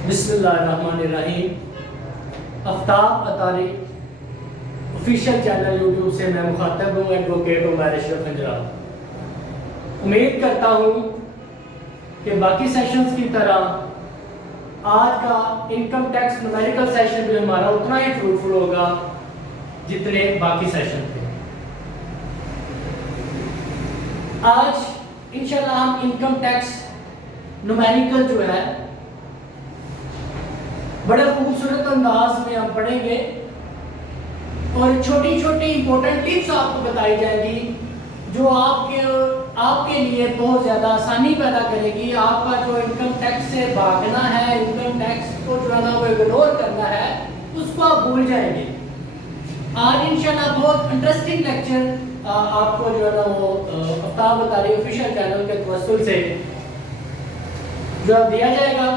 बिस्मिल्लाहिर्रहमानिर्रहीम। Aftab Attari official channel YouTube से मैं मुखातब हूँ एडवोकेट उमर अशरफ हंजरा। उम्मीद करता हूँ कि बाकी सेशंस की तरह आज का इनकम टैक्स न्यूमेरिकल सेशन भी हमारा उतना ही फ्रूटफुल होगा जितने बाकी सेशन थे। आज इंशाल्लाह हम इनकम टैक्स न्यूमेरिकल जो है बड़े खूबसूरत अंदाज में हम पढ़ेंगे और छोटी छोटी इंपॉर्टेंट टिप्स आपको बताई जाएगी जो आपके लिए बहुत ज़्यादा आसानी पैदा करेगी। आपका जो इनकम टैक्स से भागना है, इनकम टैक्स को जो है ना वो इग्नोर करना है, उसको आप भूल जाएंगे। आज इंशाल्लाह बहुत इंटरेस्टिंग लेक्चर आपको जो है ना वो आफ्ताब अतारी ऑफिशियल चैनल के तवस्सुल से जो दिया जाएगा।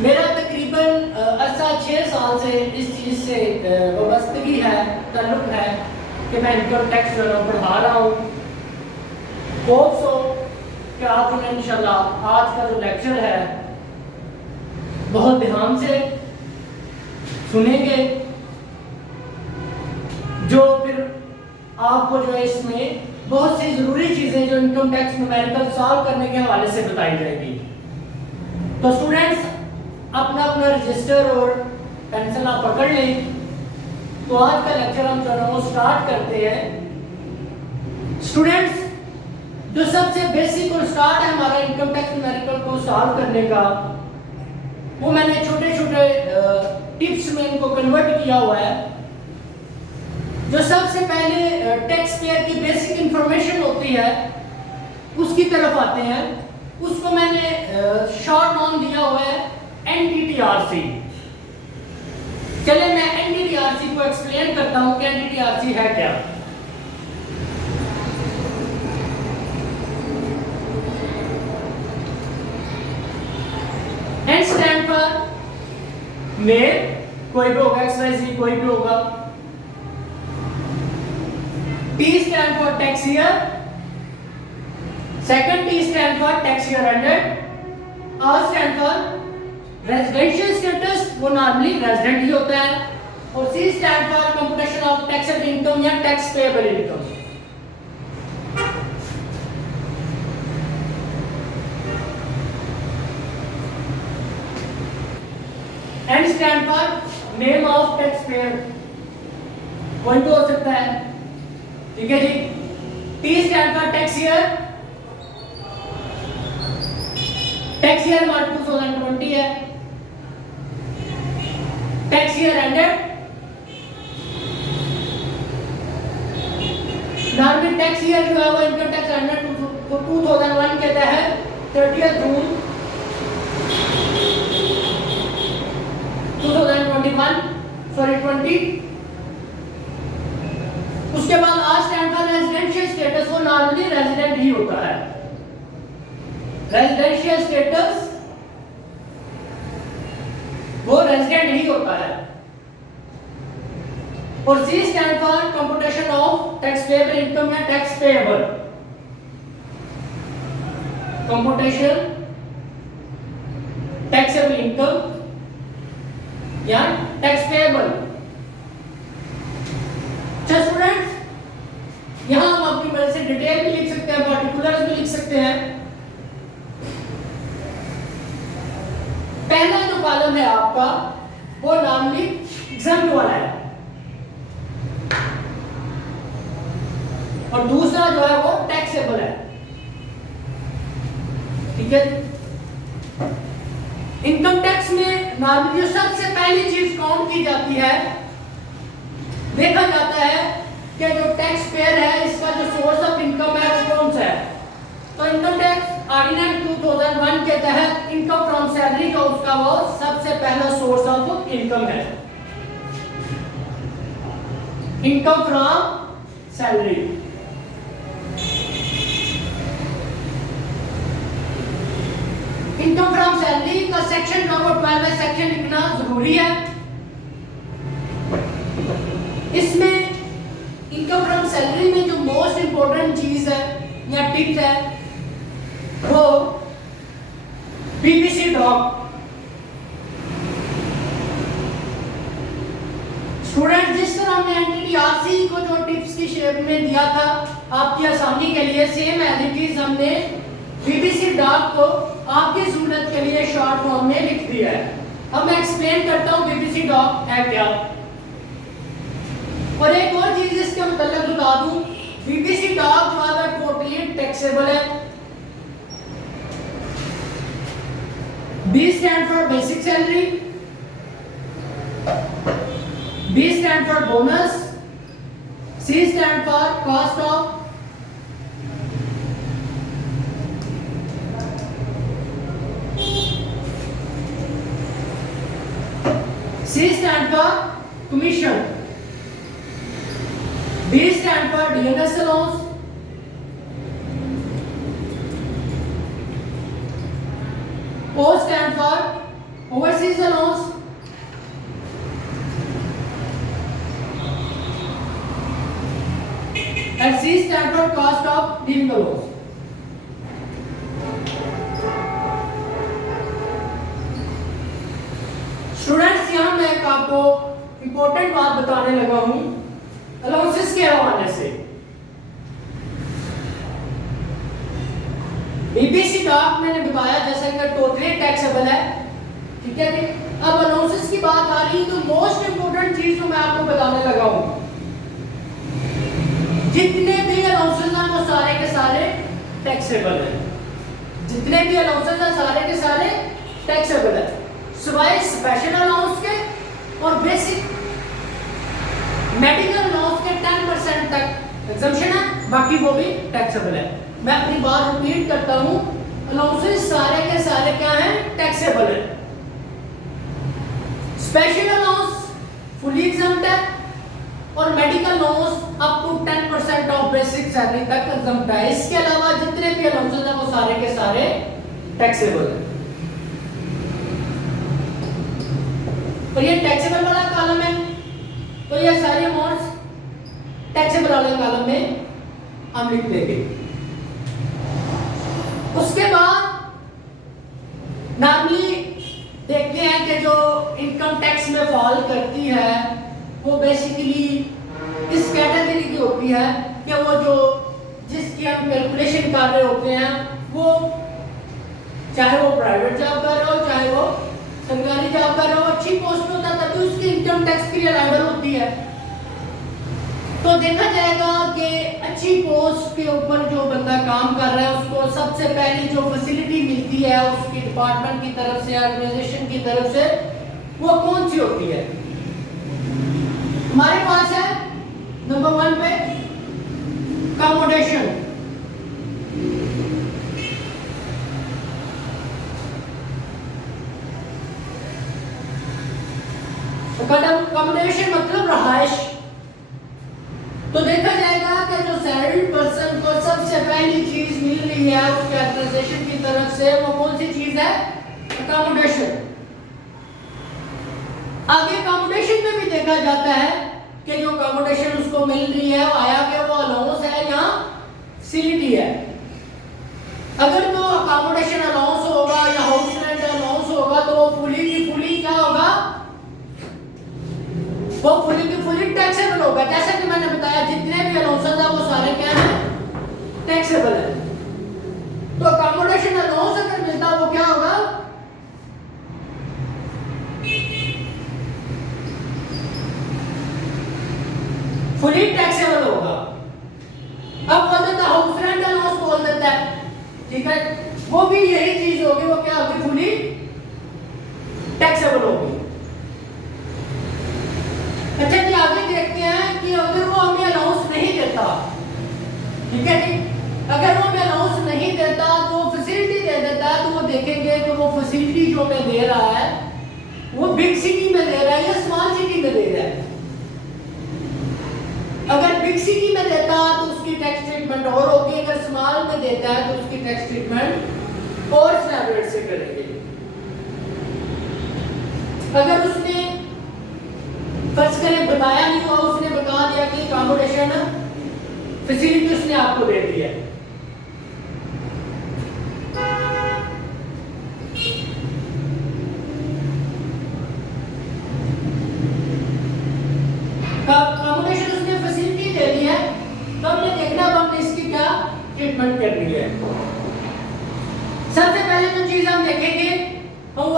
मेरा तकरीबन अरसा 6 साल से इस चीज़ से वाबस्तगी है, ताल्लुक है कि मैं इनकम टैक्स जो है पढ़ा रहा हूँ। होप सो कि आप उन्हें इंशाल्लाह आज का जो लेक्चर है बहुत ध्यान से सुनेंगे, जो फिर आपको जो है इसमें बहुत सी ज़रूरी चीज़ें जो इनकम टैक्स न्यूमेरिकल सॉल्व करने के हवाले से बताई जाएगी। तो स्टूडेंट्स अपना अपना रजिस्टर और पेंसिल आप पकड़ लें। तो आज का लेक्चर हम जो है वो स्टार्ट करते हैं। स्टूडेंट्स जो सबसे बेसिक और स्टार्ट है हमारा इनकम टैक्स न्यूमेरिकल को सॉल्व करने का, वो मैंने छोटे छोटे टिप्स में इनको कन्वर्ट किया हुआ है। जो सबसे पहले टैक्स पेयर की बेसिक इंफॉर्मेशन होती है उसकी तरफ आते हैं। उसको मैंने शॉर्ट नाम दिया हुआ है एनटीटीआरसी। चले मैं एनटीटीआरसी को एक्सप्लेन करता हूं कि एनटीटीआरसी है क्या। एन स्टैंड फॉर मेल, कोई भी होगा, एक्सवाईजी कोई भी होगा। T stand for tax year, second T stand for tax year ended. R stand for residential status, वो नॉर्मली रेजिडेंट ही होता है। और C stand for computation of taxable income या tax payable income. N stand for name of tax payer, कोई भी हो सकता है, ठीक है जी। T stand for tax year, tax year हमारा 2020 है। Tax year ended, normal tax year जो है वो इनकम टैक्स एंडेड 2001 के तहत 30 जून 2021 सॉरी 20। उसके बाद R stand for residential status, वो नॉर्मली रेजिडेंट ही होता है। रेजिडेंशियल स्टेटस वो रेजिडेंट ही होता है। और C stand for computation of tax payable income या tax payable, computation taxable income या टैक्स पेएबल। अच्छा स्टूडेंट्स, यहां हम अपनी मर्जी से डिटेल भी लिख सकते हैं, पार्टिकुलर्स भी लिख सकते हैं। पहला जो कॉलम है आपका वो नॉर्मली एग्जाम्प्ट वाला है और दूसरा जो है वो टैक्सेबल है, ठीक है। इनकम टैक्स में नॉर्मली जो सबसे पहली चीज काउंट की जाती है, देखा जाता है कि जो टैक्स पेयर है इसका जो सोर्स ऑफ इनकम है वो कौन सा है। तो इनकम टैक्स ऑर्डिनेंस 2001 के तहत इनकम फ्रॉम सैलरी का उसका वो सबसे पहला सोर्स ऑफ इनकम है, income from salary. Income from salary का सेक्शन नंबर 12 में सेक्शन लिखना जरूरी है। इसमें इनकम फ्रॉम सैलरी में जो मोस्ट इंपॉर्टेंट चीज है या टिप्स है वो बीबीसी डॉक। स्टूडेंट, जिस तरह हमने एनटीटीआरसी को जो टिप्स की शेप में दिया था आपकी आसानी के लिए, सेम एज इट इज हमने बीबीसी डॉक को आपकी सहूलत के लिए शॉर्ट फॉर्म में लिख दिया है। अब मैं एक्सप्लेन करता हूँ बीबीसी डॉक है क्या। और एक और चीज इसके मतलब बता दूं, बीबीसी डॉक जो है टोटली टैक्सेबल है। B stand for basic salary, B stand for bonus, C stand for cost of, C stand for commission, D stand for DNS allowance, O stand for overseas allowance, and C stand for cost of living allowance. Students, यहाँ मैं एक आपको important बात बताने लगा हूँ allowances के हवाले से। बीबीसी डॉक मैंने बताया जैसा कि टोटली टैक्सेबल है, ठीक है। अब अलाउंसेस की बात आ रही तो मोस्ट इंपोर्टेंट चीज जो मैं आपको बताने लगा हूँ, जितने भी अलाउंसेस हैं वो सारे के सारे टैक्सेबल हैं। जितने भी अलाउंसेस हैं सारे के सारे टैक्सेबल है, सिवाय स्पेशल अलाउंस के और बेसिक मेडिकल अलाउंस के 10% तक एग्जम्पशन है, बाकी वो भी टैक्सेबल है। मैं अपनी बात रिपीट करता हूं, अलाउंसेस सारे के सारे क्या हैं, टैक्सेबल है। स्पेशल अलाउंस फुली एग्जम्प्ट है और medical allowance up to 10% of basic salary तक एग्जम्प्ट है। इसके अलावा जितने भी अलाउंसेस हैं वो सारे के सारे टैक्सेबल है। और ये टैक्सेबल वाला कॉलम है, तो ये सारे अमाउंट्स टैक्सेबल वाले कॉलम में हम लिख देंगे। उसके बाद नॉर्मली देखते हैं कि जो इनकम टैक्स में फॉल करती है वो बेसिकली इस कैटेगरी की होती है कि वो जो जिसकी हम कैलकुलेशन कर रहे होते हैं वो चाहे वो प्राइवेट जॉब कर रहे हो चाहे वो सरकारी जॉब कर रहे हो, अच्छी पोस्ट होता है तभी उसकी इनकम टैक्स के लिए लायबल होती है। तो देखा जाएगा कि अच्छी पोस्ट के ऊपर जो बंदा काम कर रहा है उसको सबसे पहली जो फैसिलिटी मिलती है उसकी डिपार्टमेंट की तरफ से, ऑर्गेनाइजेशन की तरफ से, वो कौन सी होती है? हमारे पास है नंबर 1 पे अकोमोडेशन। अकोमोडेशन मतलब रहाइश। तो देखा जाएगा कि जो सैलरीड पर्सन को सबसे पहली चीज मिल रही है उसके ऑर्गेनाइजेशन की तरफ से वो कौन सी चीज है? अकोमोडेशन। आगे अकोमोडेशन में भी देखा जाता है कि जो अकोमोडेशन उसको मिल रही है आया कि वो अलाउंस है या फैसिलिटी है। अगर तो अकोमोडेशन अलाउंस होगा या हाउस रेंट अलाउंस होगा तो वो फुली की फुली क्या होगा? वो फुली की फुली टैक्सेबल होगा। जैसा कि मैंने बताया जितने भी अलाउंसेस हैं वो सारे क्या हैं? टैक्सेबल है। तो अकोमोडेशन अलाउंस अगर मिलता वो क्या होगा? फुली टैक्सेबल होगा। अब बोल देता हाउस रेंट अलाउंस बोल देता है, ठीक है, वो भी यही चीज होगी, वो क्या होगी? फुली टैक्सेबल होगी। अच्छा जी, आगे देखते हैं कि अगर वो हमें अलाउंस नहीं देता, ठीक है जी, अगर वो हमें अलाउंस नहीं देता तो फैसिलिटी दे देता है, तो वो देखेंगे कि वो फैसिलिटी जो हमें दे रहा है वो बिग सिटी में दे रहा है या स्मॉल सिटी में दे रहा है। अगर बिग सिटी में देता तो उसकी टैक्स ट्रीटमेंट और होगी, अगर स्मॉल में देता है तो उसकी टैक्स ट्रीटमेंट और स्लैब रेट से करेंगे। अगर उसने फर्ज करें बताया नहीं हुआ, उसने बता दिया कि अकोमोडेशन फैसिलिटी उसने आपको दे दी है,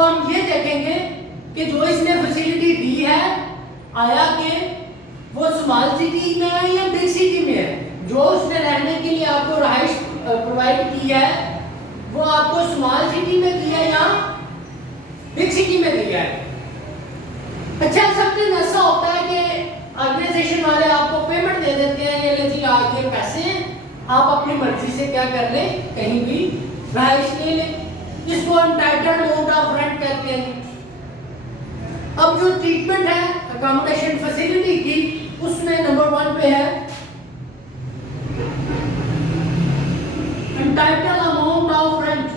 हम ये देखेंगे कि जो इसने फैसिलिटी दी है, आया कि वो स्मॉल सिटी में है या बिग सिटी में है। जो उसने रहने के लिए आपको रहाइश प्रोवाइड की है वो आपको स्मॉल सिटी में दी है या बिग सिटी में दिया है। अच्छा, समथिंग ऐसा होता है कि ऑर्गेनाइजेशन वाले आपको पेमेंट दे देते हैं, ये ले जी आज ये पैसे हैं, आप अपनी मर्जी से क्या कर लें, कहीं भी रहाइश ले लें। इसको अनटाइटल्ड अमाउंट ऑफ रेंट कहते हैं। अब जो ट्रीटमेंट है अकोमोडेशन फैसिलिटी की, उसमें नंबर 1 पे है अनटाइटल्ड अमाउंट ऑफ रेंट।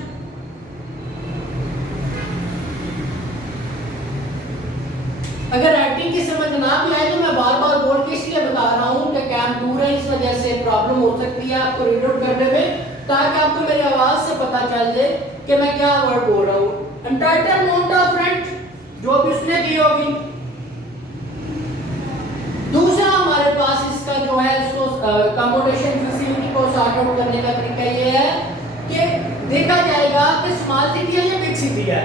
अगर राइटिंग की समझ ना भी आए तो मैं बार बार बोल के इसलिए बता रहा हूँ कि कैम दूर है, इस वजह से प्रॉब्लम हो सकती है आपको रीड आउट करने में, ताकि आपको मेरी आवाज से पता चल जाए कि मैं क्या वर्ड बोल रहा हूँ। अनटाइटल्ड अमाउंट ऑफ रेंट जो भी उसने दी होगी। दूसरा हमारे पास इसका जो है इसको अकोमोडेशन फैसिलिटी को सॉर्ट आउट करने का तरीका ये है कि देखा जाएगा कि स्मॉल सिटी है या बिग सिटी है।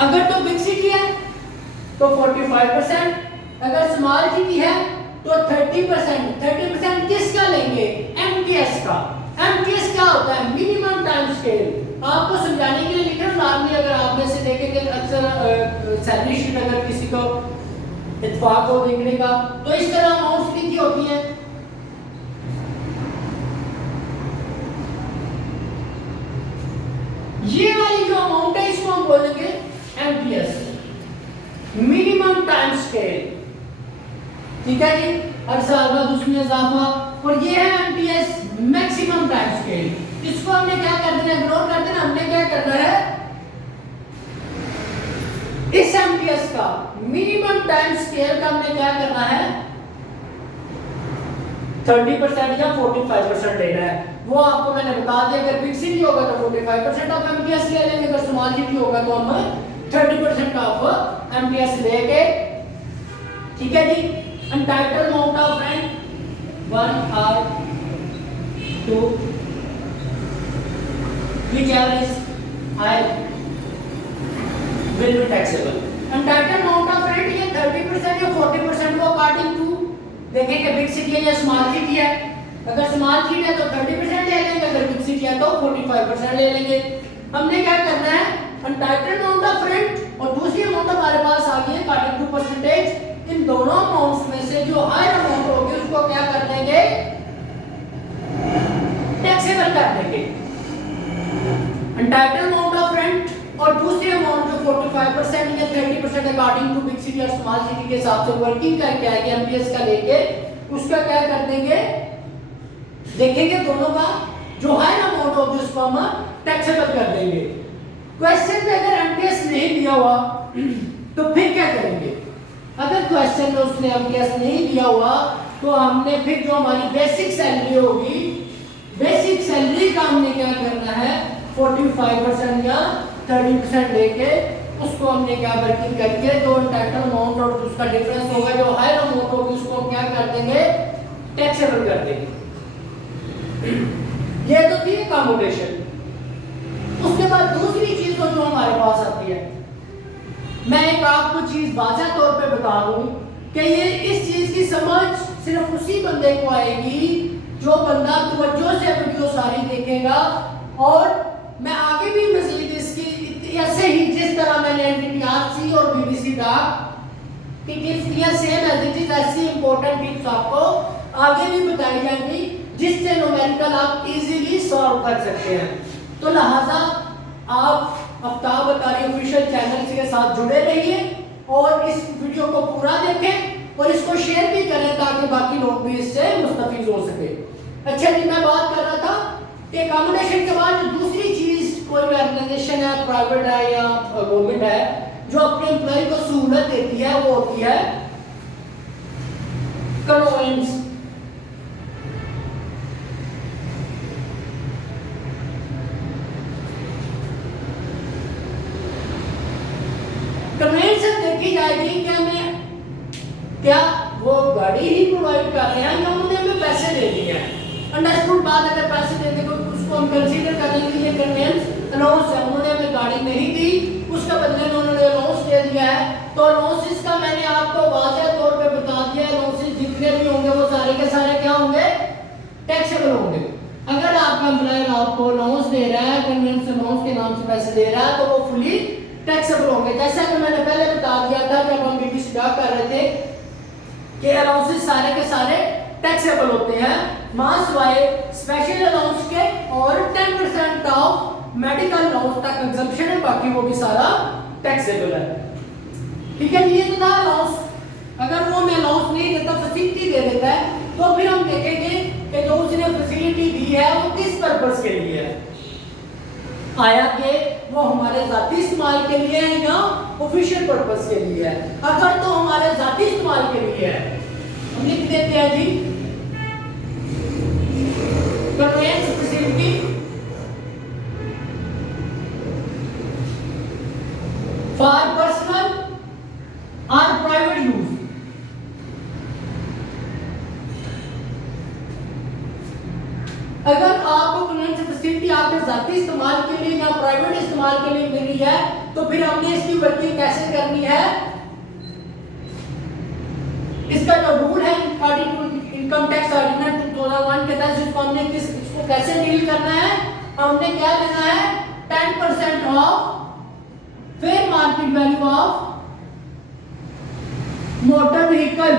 अगर तो बिग सिटी है तो 45%, अगर स्मॉल सिटी है तो 30%। 30% किसका लेंगे? एमटीएस का। एमटीएस क्या होता है? Minimum time scale. आपको समझाने के लिए लिख रहा हूं, नॉर्मली अगर आप में से देखेंगे अक्सर सैलरी शीट अगर किसी को इत्तेफाक हो देखने का तो इस तरह अमाउंट्स लिखी होती हैं। ये वाली जो अमाउंट है इसको हम बोलेंगे एमटीएस, मिनिमम टाइम स्केल। ठीक है जी, हर साल बाद उसमें इजाफा। और ये है एमटीएस मैक्सिमम टाइम स्केल। इसको हमने क्या कर देना, इग्नोर कर देना। हमने क्या करना है, इस एमटीएस का मिनिमम टाइम स्केल का हमने क्या करना है, 30% या 45% लेना है। वो आपको मैंने बता दिया। अगर बिग सिटी होगा तो 45% ऑफ एमटीएस ले लेंगे, अगर स्मॉल सिटी होगा तो हम 30% ऑफ एमटीएस लेके, ठीक है जी। Entitled amount of rent 1 or 2 whichever is high will be taxable. Entitled amount of rent ये 30% या 40% वो अकॉर्डिंग टू देखेंगे बिग सिटी है या स्मॉल सिटी है। अगर स्मॉल सिटी है तो 30% ले लेंगे, अगर बिग सिटी है तो 45% ले लेंगे। हमने क्या करना है, अनटाइटल्ड अमाउंट ऑफ रेंट और दूसरी अमाउंट हमारे पास आ गई है अकॉर्डिंग टू परसेंटेज। इन दोनों अमाउंट्स में से जो हायर अमाउंट होगी उसको क्या कर देंगे, टैक्सेबल कर देंगे। अनटाइटल्ड अमाउंट ऑफ रेंट और दूसरी अमाउंट जो 45% या 30% अकॉर्डिंग टू बिग सिटी और स्मॉल सिटी के हिसाब से वर्किंग करके आएगी एमटीएस का लेके, उसका क्या कर देंगे, देखेंगे दोनों का जो हायर अमाउंट होगी उसको हम टैक्सेबल कर देंगे। क्वेश्चन में अगर एमटीएस नहीं दिया हुआ तो फिर क्या करेंगे? अगर क्वेश्चन में उसने एमटीएस नहीं दिया हुआ तो हमने फिर जो हमारी बेसिक सैलरी होगी, बेसिक सैलरी का हमने क्या करना है, 45% या 30% लेके उसको हमने क्या वर्किंग करके जो अनटाइटल्ड अमाउंट और उसका डिफरेंस होगा, जो हायर अमाउंट होगी उसको हम क्या कर देंगे, टैक्सेबल कर देंगे। ये तो थी अकोमोडेशन। उसके बाद दूसरी चीज जो हमारे पास आती है, मैं एक आपको चीज वाज़ह तौर पे बता दूं कि ये इस चीज की समझ सिर्फ उसी बंदे को आएगी जो बंदा तवज्जो से वीडियो सारी देखेगा। और मैं आगे भी मज़ीद इसकी ऐसे ही जिस तरह मैंने एनटीटीआरसी और बीबीसी डॉक की टिप्स दिया, सेम एज इट इज ऐसी इंपॉर्टेंट टिप्स आपको आगे भी बताई जाएंगी जिससे न्यूमेरिकल आप इजीली सॉल्व कर सकते हैं। तो लिहाजा आप आफ्ताब अतारी ऑफिशियल चैनल के साथ जुड़े रहिए और इस वीडियो को पूरा देखें और इसको शेयर भी करें ताकि बाकी लोग भी इससे मुस्तफीज हो सके। अच्छा जी, मैं बात कर रहा था कि अकोमोडेशन के बाद जो दूसरी चीज कोई भी ऑर्गेनाइजेशन है, प्राइवेट है या गवर्नमेंट है, जो अपने एम्प्लॉय को सहूलत देती है वो होती है कन्वेंस। कन्वेंशन देखी जाएगी क्या मैं क्या वो गाड़ी ही प्रोवाइड कर रहे हैं या उन्होंने हमें बाद अगर पैसे देते तो उसको हम कंसीडर करेंगे ये कन्वेंस अलाउंस है। उन्होंने हमें गाड़ी नहीं दी, उसके बदले में उन्होंने अलाउंस दे दिया है। तो अलाउंसेस का मैंने आपको वाज़ेह तौर पे बता दिया, अलाउंसेस जितने भी होंगे वो सारे के सारे क्या होंगे, टैक्सेबल होंगे। अगर आपका एम्प्लॉयर आपको अलाउंस दे रहा है, कन्वेंस अलाउंस के नाम से पैसे दे रहा है, तो वो फुली टैक्सेबल होंगे। जैसा कि मैंने पहले बता दिया था जब हम ड्यूटी स्टार्ट कर रहे थे कि अलाउंसेस सारे के सारे टैक्सेबल होते हैं, मास वाई स्पेशल अलाउंस के और 10% ऑफ मेडिकल अलाउंस तक एग्जम्पशन है, बाकी वो भी सारा टैक्सेबल है। ठीक है, ये तो था अलाउंस। अगर वो हमें अलाउंस नहीं देता, फैसिलिटी दे देता है, तो फिर हम देखेंगे कि जो उसने फैसिलिटी दी है वो किस पर्पस के लिए है। आया कि वो हमारे जाती इस्तेमाल के लिए है या ऑफिशियल पर्पस के लिए है। अगर तो हमारे जाती इस्तेमाल के लिए है, हम लिख देते हैं जी कन्वेंस फैसिलिटी फॉर पर्सनल और प्राइवेट यूज। अगर आपको कन्वेंस फैसिलिटी आपके जाती इस्तेमाल के लिए या प्राइवेट इस्तेमाल के लिए मिल रही है, तो फिर हमने इसकी वर्किंग कैसे करनी है। इसका जो रूल है इनकम टैक्स ऑर्डिनेंस 2001 के तहत इसको हमने इसको कैसे डील करना है, हमने क्या लेना है 10% of fair market value of motor vehicle.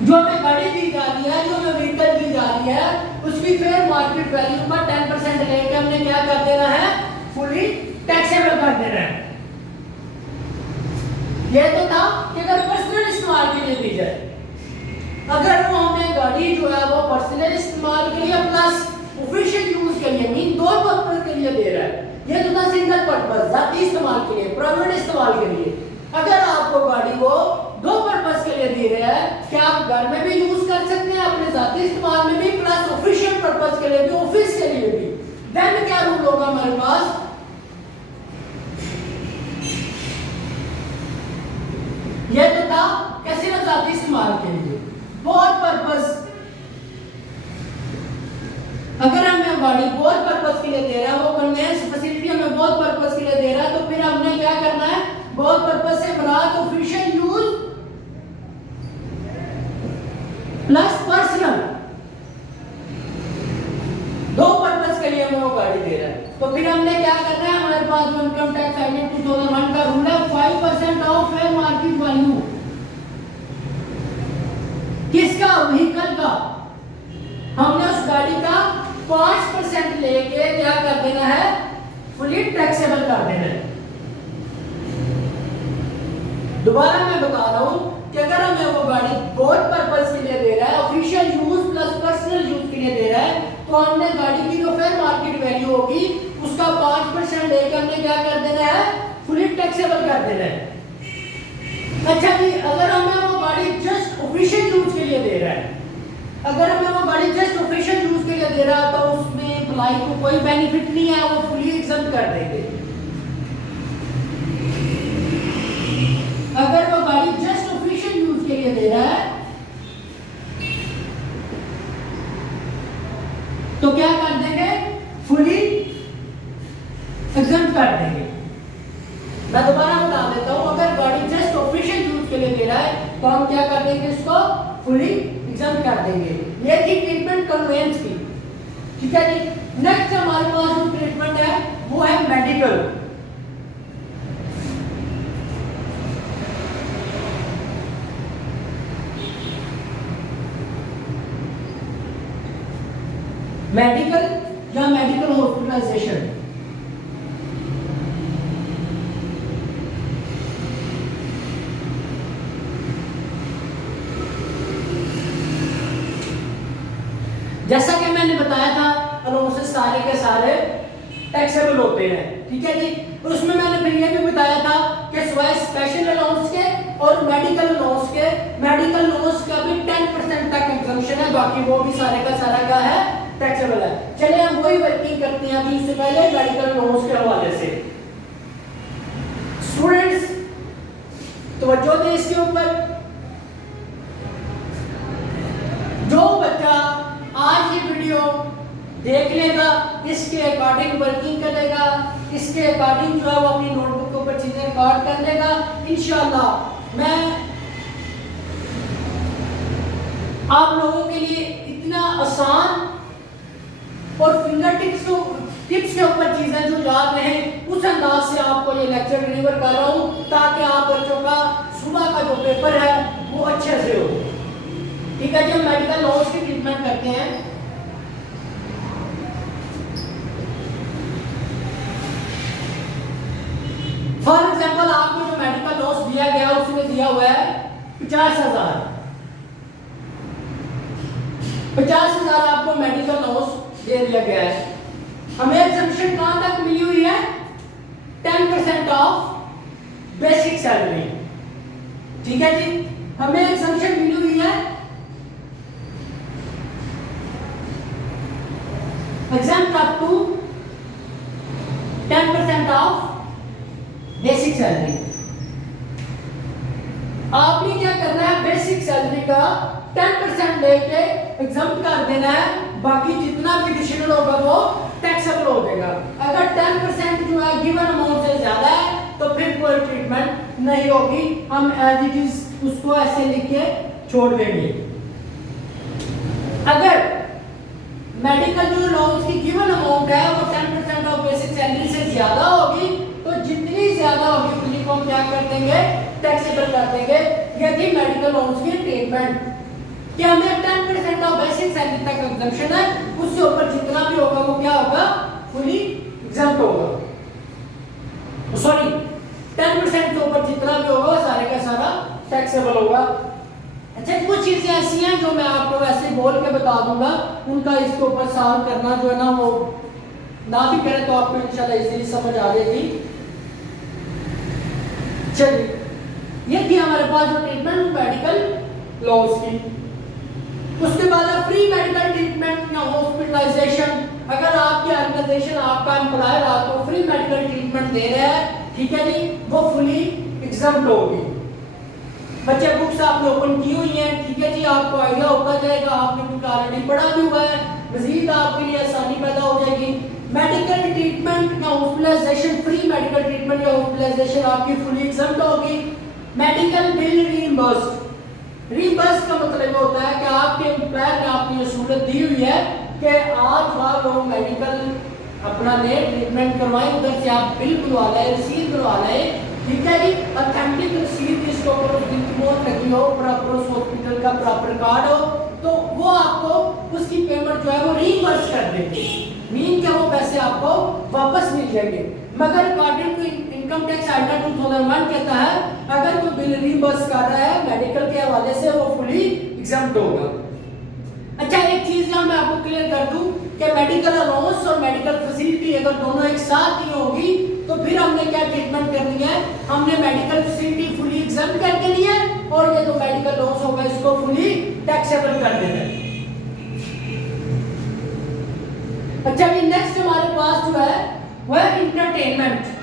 जो हमें गाड़ी दी जा रही है, जो हमें व्हीकल दी जा रही है, उसकी फेयर मार्केट वैल्यू का 10% लेके हमने क्या कर देना है, फुली टैक्सेबल कर देना है। ये तो था कि अगर पर्सनल इस्तेमाल के लिए दी जाए। अगर वो हमें गाड़ी जो है वो पर्सनल इस्तेमाल के लिए प्लस ऑफिशियल यूज के लिए मीन दो पर्पस के लिए दे रहा है, ये तो था सिंगल पर्पस जाती इस्तेमाल के लिए, प्राइवेट इस्तेमाल के लिए। अगर आपको गाड़ी को दो पर्पस के लिए दे रहा है कि आप घर में भी यूज कर सकते हैं, अपने जाती इस्तेमाल में भी, प्लस ऑफिशियल पर्पस के लिए भी, ऑफिस के लिए भी, देन क्या रूल होगा हमारे पास, ये तो था कैसे ना जाती इस्तेमाल के लिए बहुत पर्पस। अगर हमें गाड़ी बहुत पर्पस के लिए दे रहा है, वो कन्वेंस फैसिलिटी हमें बहुत पर्पस के लिए दे रहा है, तो फिर हमने क्या करना है, बहुत पर्पस से मुराद ऑफिशियल यूज प्लस पर्सनल, दो पर्पस के लिए हमें वो गाड़ी दे रहा है। तो फिर हमने क्या करना है, हमारे पास जो इनकम टैक्स एक्ट 2001 का रूल है 5% ऑफ फेयर मार्केट वैल्यू किसका, व्हीकल का, हमने उस गाड़ी का 5% लेके क्या कर देना है, फुली टैक्सेबल कर देना है। दोबारा मैं बता रहा हूं कि अगर हमें वो गाड़ी बहुत पर्पस के लिए दे रहा है, official use plus personal use के लिए दे रहा है, तो हमने गाड़ी की जो फेयर मार्केट वैल्यू होगी उसका 5% लेकर हमने क्या कर देना है, फुली टैक्सेबल कर देना है। अच्छा जी, अगर हमें वो गाड़ी जस्ट ऑफिशियल यूज के लिए दे रहा है, अगर हमें वो गाड़ी जस्ट ऑफिशियल यूज के लिए दे रहा है, तो उसमें एम्प्लॉय को कोई बेनिफिट नहीं है, वो फुली एग्जम्प्ट कर देंगे। अगर वो गाड़ी जस्ट ऑफिशियल यूज के लिए दे रहा है, तो क्या कर देंगे, फुली एग्जम्प्ट कर देंगे। मैं दोबारा बता देता हूं, अगर गाड़ी जस्ट ऑफिशियल यूज के लिए दे रहा है, तो हम क्या कर देंगे, इसको फुली एग्जम्प्ट कर देंगे। ये थी ट्रीटमेंट कन्वेंस की। ठीक है जी, नेक्स्ट हमारे पास जो ट्रीटमेंट है वो है मेडिकल। मेडिकल या मेडिकल हॉस्पिटलाइजेशन। जैसा कि मैंने बताया था, अलाउंसेस सारे के सारे टैक्सेबल होते हैं। ठीक है जी, उसमें मैंने फिर ये भी बताया था कि सिवाय स्पेशल अलाउंस के और मेडिकल अलाउंस के, मेडिकल अलाउंस का भी 10% तक एग्जम्पशन है, बाकी वो भी सारे का सारा क्या है, टैक्सेबल है। चलिए हम वही वर्किंग करते हैं अभी, इससे पहले मेडिकल अलाउंस के हवाले से। स्टूडेंट्स तवज्जो दें इसके ऊपर। जो बच्चा आज की देख लेगा, इसके अकॉर्डिंग वर्किंग करेगा, इसके अकॉर्डिंग जो है वो अपनी नोटबुक के ऊपर चीजें रिकॉर्ड कर लेगा। इंशाल्लाह मैं आप लोगों के लिए इतना आसान और फिंगर टिप्स के ऊपर चीजें जो याद रहे उस अंदाज से आपको ये लेक्चर डिलीवर कर रहा हूँ, ताकि आप बच्चों का सुबह का जो पेपर है वो अच्छे से हो। ठीक है जी, हम मेडिकल लॉस की ट्रीटमेंट करते हैं। फॉर एग्जाम्पल आपको जो मेडिकल लॉस दिया गया उसमें दिया हुआ है 50,000। 50,000 आपको मेडिकल लॉस दे दिया गया है। हमें एग्जम्पशन कहां तक मिली हुई है? 10% ऑफ बेसिक सैलरी। ठीक है जी, हमें एग्जम्पशन मिली हुई है exempt up to 10% of basic salary. आपने क्या करना है, बेसिक सैलरी का 10% लेके एग्जाम्प्ट कर देना है, बाकी जितना भी एडिशनल होगा वो टैक्सेबल हो जाएगा। अगर 10% जो है गिवन अमाउंट से ज्यादा है तो फिर कोई ट्रीटमेंट नहीं होगी, हम एज इट इज उसको ऐसे लिख के छोड़ देंगे। अगर मेडिकल जो लॉस की गिवन अमाउंट है वो 10% ऑफ बेसिक सैलरी से ज्यादा होगी, तो जितनी ज्यादा होगी उतनी को हम क्या कर देंगे, टैक्सेबल कर देंगे। ये थी मेडिकल लॉस की ट्रीटमेंट कि हमें 10% ऑफ बेसिक सैलरी तक एग्जम्पशन है, उससे ऊपर जितना भी होगा वो क्या होगा, फुली एग्जम्प्ट होगा। सॉरी, 10% के ऊपर जितना भी होगा सारे का सारा टैक्सेबल होगा। अच्छा, कुछ चीजें ऐसी हैं जो मैं आपको वैसे बोल के बता दूंगा, उनका इसके ऊपर सॉल्व करना जो है ना वो ना भी करें तो आपको इंशाल्लाह इजीली समझ आ जाएगी। चलिए, ये थी हमारे पास जो ट्रीटमेंट मेडिकल लॉस की। उसके बाद फ्री मेडिकल ट्रीटमेंट या हॉस्पिटलाइजेशन। अगर आपकी ऑर्गेनाइजेशन आपका एम्प्लॉयर आपको फ्री मेडिकल ट्रीटमेंट दे रहा है, ठीक है जी, वो फुली एग्जम्प्ट होगी। बच्चे बुक्स आपने ओपन की हुई हैं, ठीक है जी, आपको आइडिया होता जाएगा, आपने बुक ऑलरेडी पढ़ा भी हुआ है, मजीद आपके लिए आसानी पैदा हो जाएगी। मेडिकल ट्रीटमेंट या हॉस्पिटलाइजेशन, फ्री मेडिकल ट्रीटमेंट या हॉस्पिटलाइजेशन आपकी फुली एग्जम्प्ट होगी। Medical bill reimbursed. रीइंबर्स का मतलब होता है कि आपके एम्प्लॉयर ने आपको ये सहूलत दी हुई है कि आज वहाँ लोग मेडिकल अपना ले ट्रीटमेंट करवाएं, उधर से आप बिल बुलवा लाए, रसीद बुलवा लाए, ठीक है जी, ऑथेंटिक रसीद जिसके ऊपर उस दिन की मोहर लगी हो, प्रॉपर उस हॉस्पिटल का प्रॉपर कार्ड हो, तो वो आपको उसकी पेमेंट जो है वो रीइंबर्स कर देंगे, मीन के वो पैसे आपको वापस मिल जाएंगे। मगर according to income tax idea 2001 कहता है अगर कोई बिल रीइंबर्स कर रहा है मेडिकल के हवाले से वो फुली एग्जम्प्ट होगा। अच्छा, एक चीज यहाँ मैं आपको क्लियर कर दूं कि मेडिकल अलाउंस और मेडिकल फैसिलिटी अगर दोनों एक साथ ही होगी तो फिर हमने क्या ट्रीटमेंट करनी है, हमने मेडिकल फैसिलिटी फुली एग्जम्प्ट कर देनी है और ये जो मेडिकल लॉस होगा इसको फुली टैक्सेबल कर देना है। अच्छा जी, नेक्स्ट हमारे पास जो है वह इंटरटेनमेंट।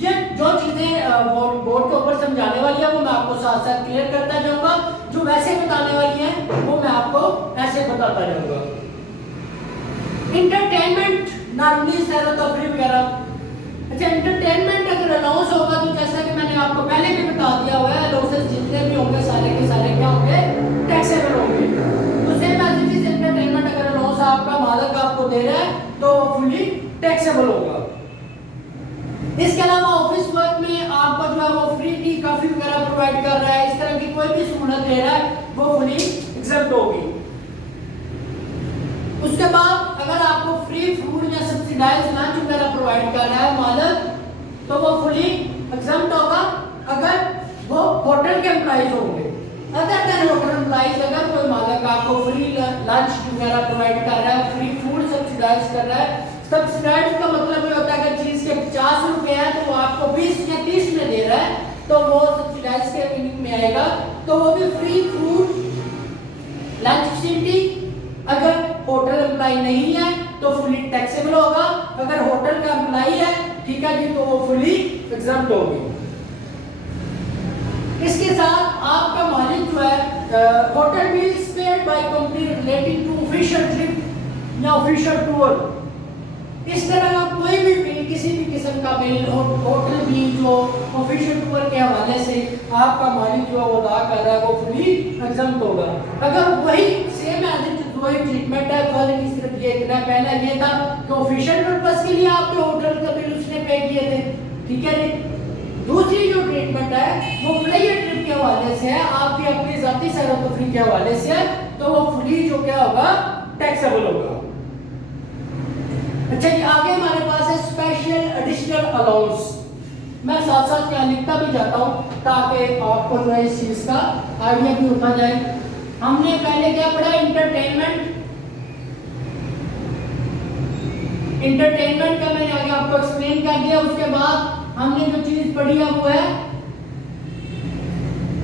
ये जो चीजें बोर्ड के ऊपर समझाने वाली है वो मैं आपको साथ साथ क्लियर करता जाऊंगा, जो वैसे बताने वाली है वो मैं आपको ऐसे बताता जाऊंगा। इंटरटेनमेंट नॉर्मली सैर तफरीह वगैरह। अच्छा, एंटरटेनमेंट अगर अलाउंस होगा तो जैसा कि मैंने आपको पहले भी बता दिया हुआ है, लॉसेस जितने भी होंगे सारे के सारे क्या होंगे, टैक्सेबल होंगे। तो same as it is entertainment अगर अलाउंस आपका मालिक आपको दे रहा है तो फुली टैक्सेबल होगा। इसके अलावा ऑफिस वर्क में आपको जो है वो फ्री टी कॉफी वगैरह प्रोवाइड कर रहा है, इस तरह की कोई भी सहूलत दे रहा है वो फुली एग्जम्प्ट होगी। उसके बाद अगर आपको फ्री फूड या सब्सिडाइज्ड लंच वगैरह प्रोवाइड कर रहा है मालिक तो वो फुली एग्जम्प्ट होगा अगर वो होटल के एम्प्लॉइज होंगे। अदर देन होटल एम्प्लॉइज अगर कोई मालिक आपको फ्री लंच वगैरह प्रोवाइड कर रहा है, फ्री फूड सब्सिडाइज कर रहा है, सब्सिडाइज का मतलब ये होता है कि चीज के 50 रुपए है तो वो आपको 20 या 30 में दे रहा है तो वो सब्सिडाइज के मीनिंग में आएगा, तो वो भी फ्री फूड लंच फैसिलिटी। अगर होटल एम्प्लॉय नहीं है तो फुली टैक्सेबल होगा, अगर होटल का एम्प्लॉय है, ठीक है जी, तो वो फुली एग्जम्प्ट होगी। इसके साथ आपका मालिक जो है hotel bills paid by company relating to official trip या ऑफिशियल टूर, इस तरह का कोई भी बिल, किसी भी किस्म का बिल, होटल भी जो ऑफिशियल टूर के हवाले से आपका मालिक जो अदा कर रहा है वो फुली एग्जम्प्ट होगा। अगर वही सेम एज वही ट्रीटमेंट है, फर्क सिर्फ ये इतना, पहला ये था कि ऑफिशियल पर्पस के लिए आपके होटल का बिल उसने पे किए थे, ठीक है जी। दूसरी जो ट्रीटमेंट है वो प्लेयर ट्रिप के हवाले से है, आपकी अपनी जाती सैर व तफरीह के हवाले से है, तो वो फुली जो क्या होगा, टैक्सेबल होगा। अच्छा जी, आगे हमारे पास है स्पेशल एडिशनल अलाउंस। मैं साथ साथ क्या लिखता भी जाता हूँ ताकि आपको जो है इस चीज का आइडिया भी होता जाए। हमने पहले क्या पढ़ा, एंटरटेनमेंट। एंटरटेनमेंट का मैंने आगे आपको एक्सप्लेन कर दिया। उसके बाद हमने जो चीज पढ़ी है वो है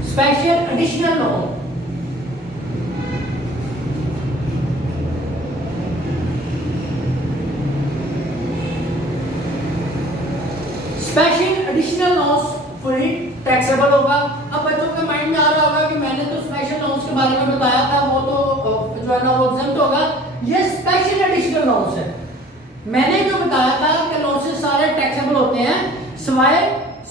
special additional allowance. Special additional allowance fully taxable होगा। अब बच्चों के माइंड में आ रहा होगा कि मैंने तो स्पेशल अलाउंस के बारे में बताया था, वो तो जो है ना वो एग्जम्प्ट होगा। ये स्पेशल एडिशनल अलाउंस है। मैंने जो बताया था कि अलाउंसेस सारे टैक्सेबल होते हैं सिवाय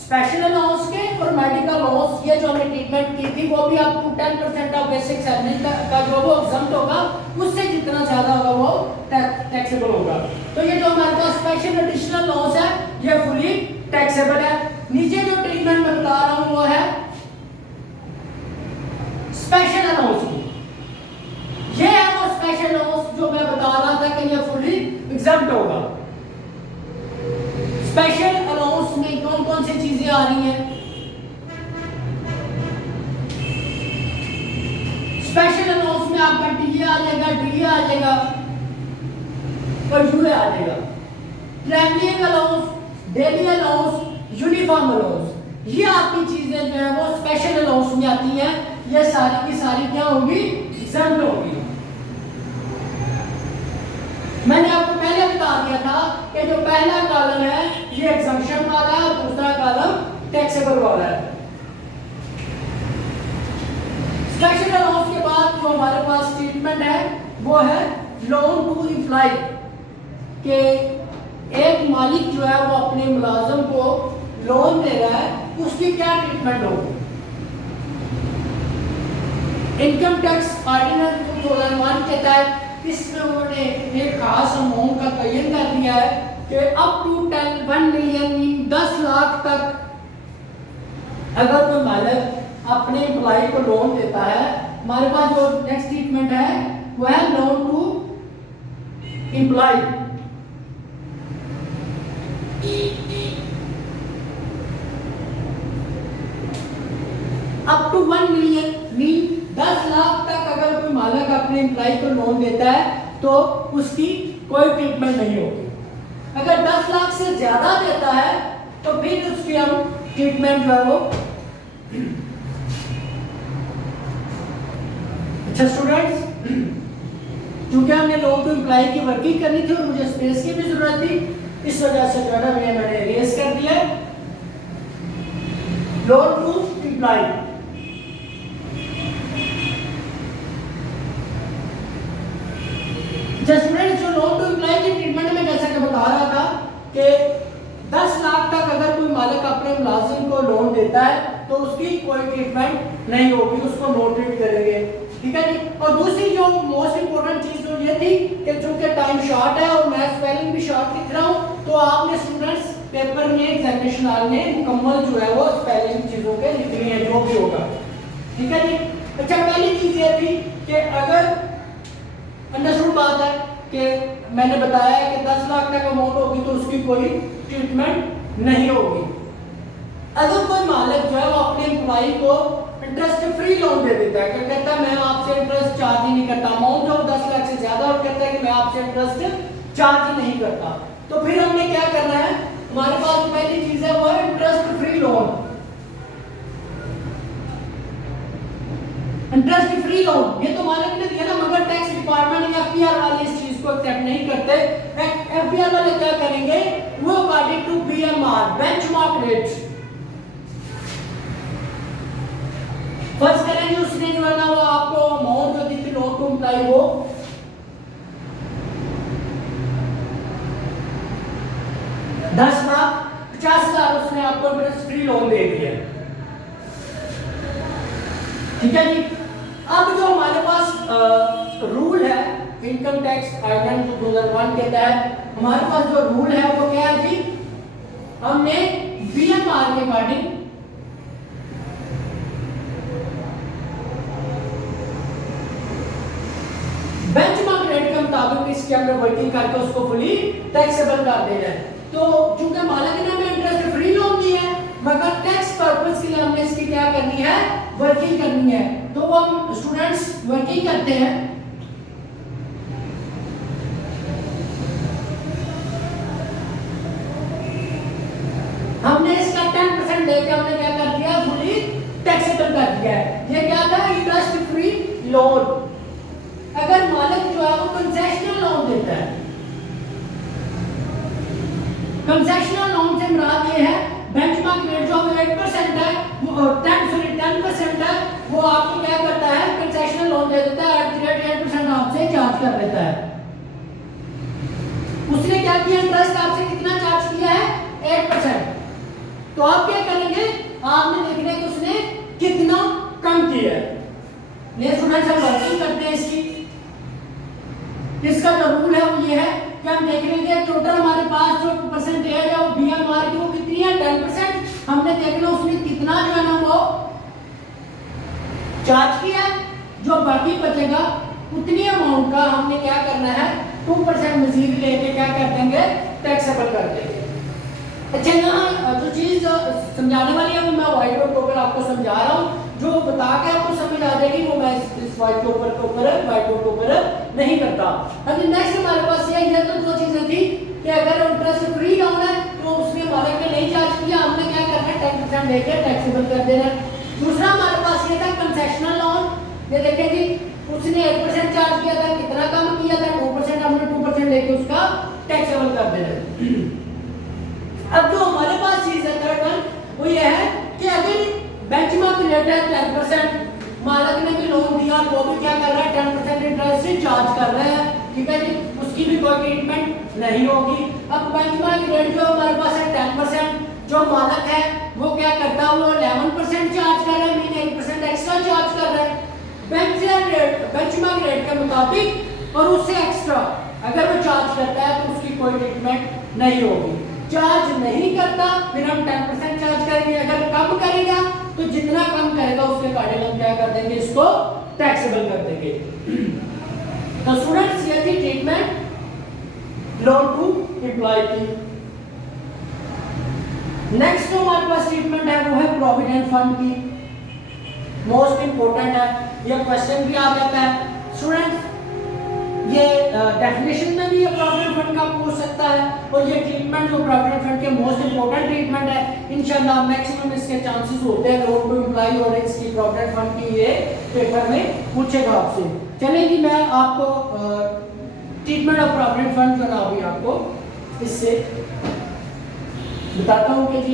स्पेशल अलाउंस के और मेडिकल अलाउंस। ये जो हमने ट्रीटमेंट की थी वो भी आपको 10% ऑफ बेसिक सैलरी का जो वो एग्जम्प्ट होगा, उससे जितना ज्यादा होगा वो टैक्सेबल होगा। तो ये जो हमारे पास स्पेशल एडिशनल अलाउंस है ये फुली टैक्सेबल है। नीचे जो ट्रीटमेंट मैं बता रहा हूं वो है स्पेशल अलाउंस की। ये है वो स्पेशल अलाउंस जो मैं बता रहा था कि ये फुली एग्जम्प्ट होगा। स्पेशल अलाउंस में कौन कौन सी चीजें आ रही हैं? स्पेशल अलाउंस में आपका टीए आ जाएगा, डीए आ जाएगा और यूए आ जाएगा। Travelling allowance, daily allowance, uniform allowance, ये आपकी चीजें जो है वो स्पेशल अलाउंस में आती हैं। ये सारी की सारी क्या होगी, एग्जम्प्ट होगी। मैंने आपको पहले बता दिया था कि जो पहला कॉलम है ये एग्जम्पशन वाला है और दूसरा कॉलम टैक्सेबल वाला है। स्पेशल अलाउंस के बाद जो हमारे पास ट्रीटमेंट है वो है लोन टू एम्प्लॉय, के एक मालिक जो है वो अपने मुलाजिम को लोन दे रहा है, उसकी क्या ट्रीटमेंट होगी। इनकम टैक्स ऑर्डिनेंस 2001 के तहत इसमें उन्होंने एक खास अमाउंट का तयन कर दिया है कि अप टू 1 मिलियन 10 लाख तक अगर कोई मालिक अपने एम्प्लॉय को लोन देता है, हमारे पास जो नेक्स्ट ट्रीटमेंट है वो है loan to employ. Up to 1 million mean 10 lakh तक अगर कोई मालिक अपने एम्प्लॉय को लोन देता है तो उसकी कोई ट्रीटमेंट नहीं होगी। अगर 10 लाख से ज्यादा देता है तो फिर उसकी हम ट्रीटमेंट जो है वो। अच्छा स्टूडेंट्स, क्योंकि हमने लोन टू एम्प्लॉय की वर्किंग करनी थी और मुझे स्पेस की भी जरूरत थी, इस वजह से जो है ना मैंने इरेज कर दिया लोन टू एम्प्लॉय। स्टूडेंट्स, जो लोन टू एम्प्लॉय की ट्रीटमेंट में जैसा कि बता रहा था कि 10 लाख तक अगर कोई मालिक अपने मुलाजिम को लोन देता है तो उसकी कोई ट्रीटमेंट नहीं होगी, उसको नो ट्रीट करेंगे, ठीक है जी। और दूसरी जो मोस्ट इंपोर्टेंट चीज जो ये थी कि चूंकि टाइम शॉर्ट है और मैं स्पेलिंग भी शॉर्ट लिख रहा हूँ, तो आपने स्टूडेंट्स पेपर में एग्जामिनेशन हॉल में मुकम्मल जो है वो स्पेलिंग चीजों के लिखनी है जो भी होगा, ठीक है जी। अच्छा, पहली चीज ये थी कि अगर अंडरस्टूड बात है कि मैंने बताया कि 10 लाख तक अमाउंट होगी तो उसकी कोई ट्रीटमेंट नहीं होगी। अगर कोई मालिक जो है वो अपने एम्प्लॉय को इंटरेस्ट फ्री लोन दे देता है, कि कहता है मैं आपसे इंटरेस्ट चार्ज ही नहीं करता, अमाउंट जो 10 लाख से ज्यादा और कहता है कि मैं आपसे इंटरेस्ट चार्ज ही नहीं करता, तो फिर हमने क्या करना है, हमारे पास पहली चीज है वो है interest free loan. Interest free loan ये तो मालिक ने दिया ना, मगर टैक्स डिपार्टमेंट या एफपीआर वाले इस चीज को एक्सेप्ट नहीं करते। एफपीआर वाले क्या करेंगे, वो according to BMR benchmark rate, फर्ज करेंगे उसने जो है ना वो आपको अमाउंट जो दी थी लोन टू एम्प्लॉय वो इनकम टैक्स आइटम 2001 के तहत हमारे पास जो रूल है वो क्या है जी, हमने बीएमआर के अकॉर्डिंग बेंचमार्क रेट के मुताबिक इसके अंदर वर्किंग करके उसको फुली टैक्सेबल कर देना है। तो चूंकि मालिक ने हमें इंटरेस्ट फ्री लोन दी है, मगर टैक्स पर्पस के लिए हमने इसकी क्या करनी है, वर्किंग करनी है। तो वो हम स्टूडेंट्स वर्किंग करते हैं। हमने इसका 10% लेके हमने क्या कर दिया, फुली टैक्सेबल कर दिया है। ये क्या था, इंटरेस्ट फ्री लोन। अगर मालिक जो है वो कंसेशनल लोन देता है, कंसेशनल लोन से मुराद ये है बेंचमार्क रेट जो 8% है, वो 10% है, वो आपको क्या करता है, कंसेशनल लोन दे देता है, 8% आपसे चार्ज कर लेता है। उसने क्या किया, इंटरेस्ट आपसे कितना चार्ज किया है, 8%। तो आप क्या करेंगे, आपने देखना है कि उसने कितना कम किया है। ये स्टूडेंट्स हम वर्किंग करते हैं इसकी। इसका जो रूल है वो ये है कि हम देख लेंगे टोटल हमारे पास जो परसेंटेज है वो बीएमआर की वो कितनी है, 10%। हमने देखना उसने कितना जो है ना वो चार्ज किया, जो बाकी बचेगा उतनी अमाउंट का हमने क्या करना है, 2% मजीद लेके क्या कर देंगे, टैक्सेबल कर देंगे। अच्छा, यहाँ जो चीज समझाने वाली है वो मैं व्हाइट बोर्ड पर आपको समझा रहा हूँ, जो बता के आपको समझ आ जाएगी वो मैं इस व्हाइट बोर्ड के ऊपर नहीं करता। अभी नेक्स्ट हमारे पास ये है, तो दो चीजें थी कि अगर इंटरेस्ट फ्री लोन है तो उसने मालिक ने नहीं चार्ज किया, हमने क्या करना है, 10% लेके टैक्सेबल कर देना। दूसरा हमारे पास ये था कंसेशनल लोन। ये देखें जी, उसने 8% चार्ज किया था, कितना कम किया था, 2%, हमने 2% लेके उसका टैक्सेबल कर देना। अब जो हमारे पास चीज है थर्ड वन, वो ये है कि अगर बेंचमार्क रेट है 10%, मालिक ने भी लोन दिया वो भी क्या कर रहा है, 10% इंटरेस्ट से चार्ज कर रहा है, ठीक है जी, उसकी भी कोई ट्रीटमेंट नहीं होगी। अब बेंचमार्क रेट जो हमारे पास है 10%, जो मालिक है वो क्या करता है, वो 11% चार्ज कर रहा है, मीन 1% एक्स्ट्रा चार्ज कर रहा है बेंचमार्क रेट के मुताबिक, और उससे एक्स्ट्रा अगर वो चार्ज करता है तो उसकी कोई ट्रीटमेंट नहीं होगी। चार्ज नहीं करता फिर हम 10% चार्ज करेंगे, अगर कम करेगा तो जितना कम करेगा उसके अकॉर्डिंग हम क्या कर देंगे, इसको टैक्सेबल कर देंगे। तो स्टूडेंट्स ये थी ट्रीटमेंट लोन टू एम्प्लॉय की। नेक्स्ट जो हमारे पास ट्रीटमेंट है वो है प्रोविडेंट फंड की। मोस्ट इंपोर्टेंट है, ये क्वेश्चन भी आ जाता है स्टूडेंट्स। ये डेफिनेशन में भी ये प्रोविडेंट फंड का पूछ सकता है, और ये ट्रीटमेंट जो प्रोविडेंट फंड के मोस्ट इंपोर्टेंट ट्रीटमेंट है, इंशाल्लाह मैक्सिमम इसके चांसेस होते हैं लोन टू एम्प्लॉय और इसकी प्रोविडेंट फंड की ये पेपर में पूछेगा आपसे। चलेगी मैं आपको ट्रीटमेंट ऑफ प्रोविडेंट फंड जो ना अभी आपको इससे बताता हूँ कि जी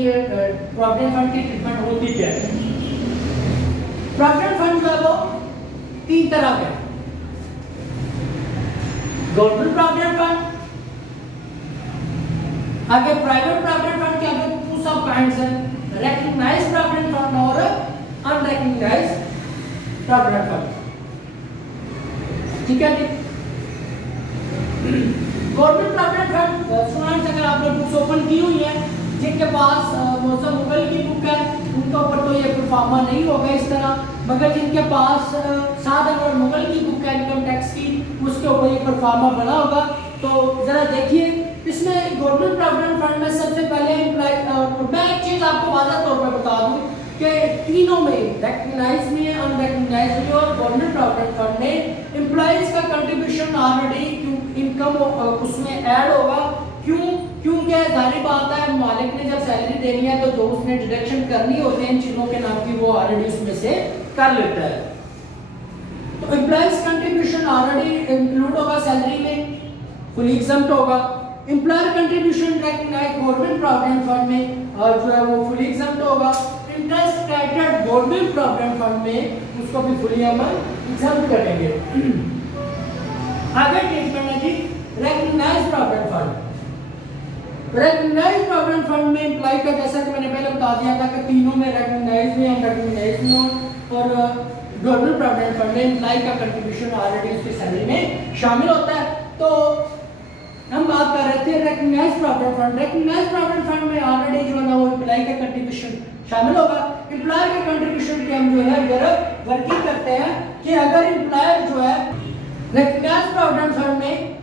प्रोविडेंट फंड की ट्रीटमेंट होती क्या है। प्रोविडेंट फंड जो है वो 3 तरह के, गवर्नमेंट प्रोविडेंट फंड, आगे प्राइवेट प्रोविडेंट फंड के आगे 2 सब काइंड्स हैं, रिकॉग्नाइज्ड प्रोविडेंट फंड और अनरिकॉग्नाइज्ड प्रोविडेंट फंड, ठीक है जी। गवर्नमेंट प्रोविडेंट फंड स्टूडेंट्स, अगर आपने बुक्स ओपन की हुई है, जिनके पास मौसम मुगल की बुक है उनके ऊपर तो ये परफॉर्मा नहीं होगा इस तरह, मगर जिनके पास साधन और मुगल की बुक है इनकम टैक्स की, उसके ऊपर ये परफॉर्मा बना होगा। तो जरा देखिए इसमें गवर्नमेंट प्रोविडेंट फंड में सबसे पहले मैं एक चीज आपको वाज़ह तौर पर बता दूं कि तीनों में, रिकॉग्नाइज्ड में, अनरिकॉग्नाइज्ड में और गवर्नमेंट प्रोविडेंट फंड में एम्प्लॉइज का कंट्रीब्यूशन ऑलरेडी इनकम उसमें ऐड होगा। क्योंकि जाहिर बात है मालिक ने जब सैलरी देनी है तो जो उसने डिडक्शन करनी होती है इन चीजों के नाम की वो ऑलरेडी उसमें से कर लेता है। तो एम्प्लॉइज कंट्रीब्यूशन ऑलरेडी इंक्लूड होगा सैलरी में, फुली एग्जम्प्ट होगा। Employer contribution recognised government provident fund में और जो है वो फुली एग्जम्प्ट होगा। Interest credited government provident fund में उसको भी फुली हम एग्जम्प्ट करेंगे। आगे ट्रीटमेंट है जी recognized provident fund. Recognised provident fund में एम्प्लॉय का, जैसा कि मैंने पहले बता दिया था कि तीनों में रिकॉग्नाइज्ड में, अनरिकॉग्नाइज्ड में और गवर्नमेंट प्रोविडेंट फंड में एम्प्लॉय का कंट्रीब्यूशन ऑलरेडी उसकी सैलरी में शामिल होता है। तो हम बात कर रहे थे recognised provident fund. Recognised provident fund में ऑलरेडी जो है ना वो एम्प्लॉय का कंट्रीब्यूशन शामिल होगा। एम्प्लॉयर के कंट्रीब्यूशन की हम जो है इधर वर्किंग करते हैं कि अगर एम्प्लॉयर जो है रिकॉग्नाइज्ड प्रोविडेंट फंड में